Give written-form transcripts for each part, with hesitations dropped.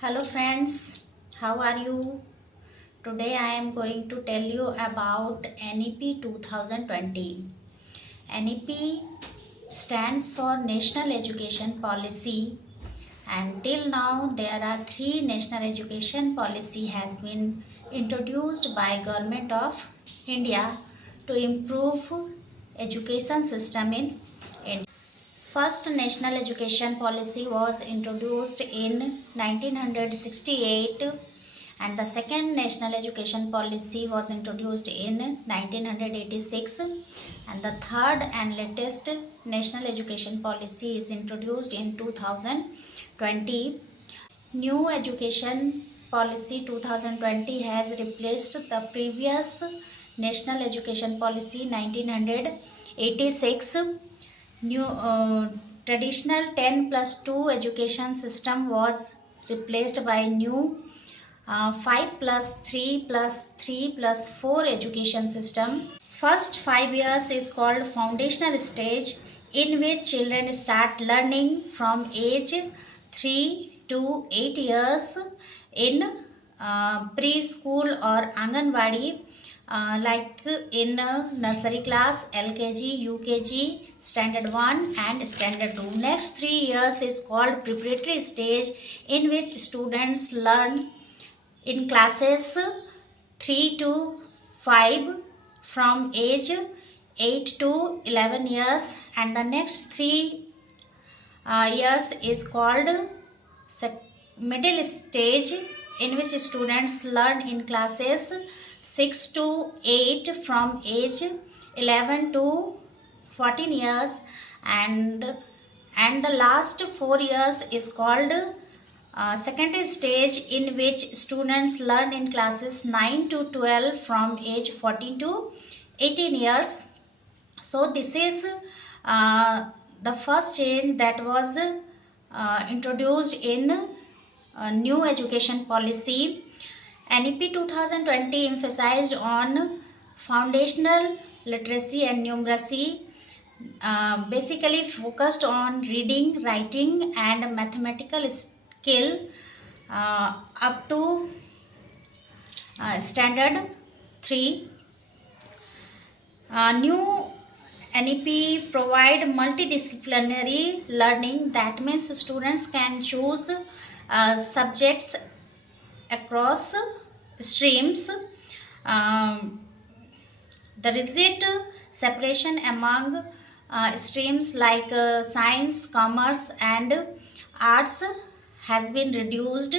Hello friends, how are you? Today I am going to tell you about NEP 2020. NEP stands for National Education Policy, and till now there are three national education policy has been introduced by Government of India to improve education system in India. First national education policy was introduced in 1968, and the second national education policy was introduced in 1986, and the third and latest national education policy is introduced in 2020. New education policy 2020 has replaced the previous national education policy 1986. New traditional 10 plus 2 education system was replaced by new 5 plus 3 plus 3 plus 4 education system. First 5 years is called foundational stage, in which children start learning from age 3 to 8 years in preschool or Anganwadi, like in nursery class, LKG, UKG, standard 1 and standard 2. Next 3 years is called preparatory stage, in which students learn in classes 3 to 5 from age 8 to 11 years, and the next 3 years is called middle stage, in which students learn in classes 6 to 8 from age 11 to 14 years, and the last 4 years is called secondary stage, in which students learn in classes 9 to 12 from age 14 to 18 years. So this is the first change that was introduced in new education policy. NEP 2020 emphasized on foundational literacy and numeracy, basically focused on reading, writing and mathematical skill up to standard 3. New NEP provide multidisciplinary learning. That means students can choose subjects across streams. The rigid separation among streams like science, commerce and arts has been reduced.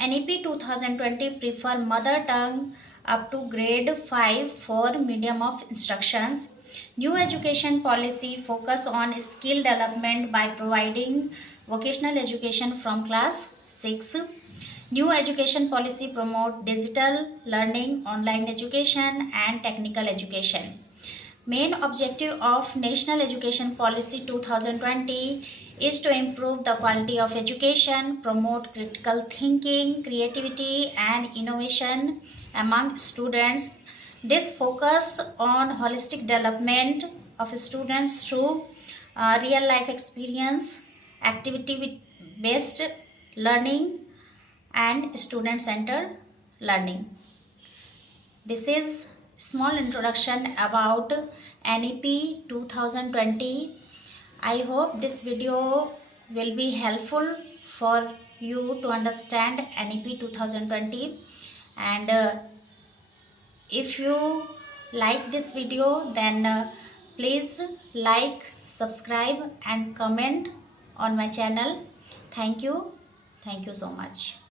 NEP 2020 prefer mother tongue up to grade 5 for medium of instructions. New education policy focus on skill development by providing vocational education from class 6. New education policy promote digital learning, online education and technical education. Main objective of National Education Policy 2020 is to improve the quality of education, promote critical thinking, creativity and innovation among students. This focus on holistic development of students through real life experience, activity based learning and student centered learning. This is small introduction about NEP 2020. I hope this video will be helpful for you to understand NEP 2020, and if you like this video, then please like, subscribe and comment on my channel. Thank you so much.